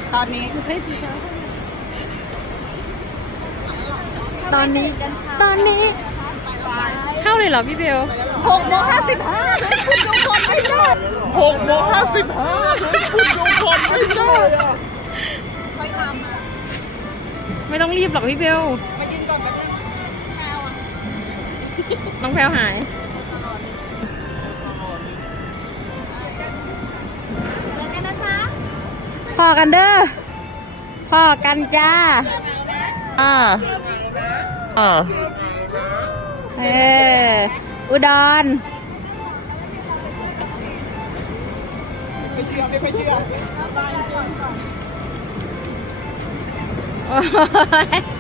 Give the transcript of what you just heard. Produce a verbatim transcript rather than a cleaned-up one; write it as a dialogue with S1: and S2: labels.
S1: ตอนนี้
S2: ตอนนี้ตอนนี้เข้าเลยเหรอพี่เบล
S1: หกโมงห้าสิบห้าคุณดูคนไม่ได้
S3: หกโมงห้าสิบห้าคุณดูคนไม่ได้
S1: ค่อยตามมา
S2: ไม่ต้องรีบหรอกพี่เบล
S1: ไปกินก่อนไปกินแพลวอ่ะ
S2: น้องแพลวหายพอกันเด้อพอกันจ้าอ่าอ่าเอออุดร
S3: ไม่เชื่อไม่เชื่อ
S2: โอ้ย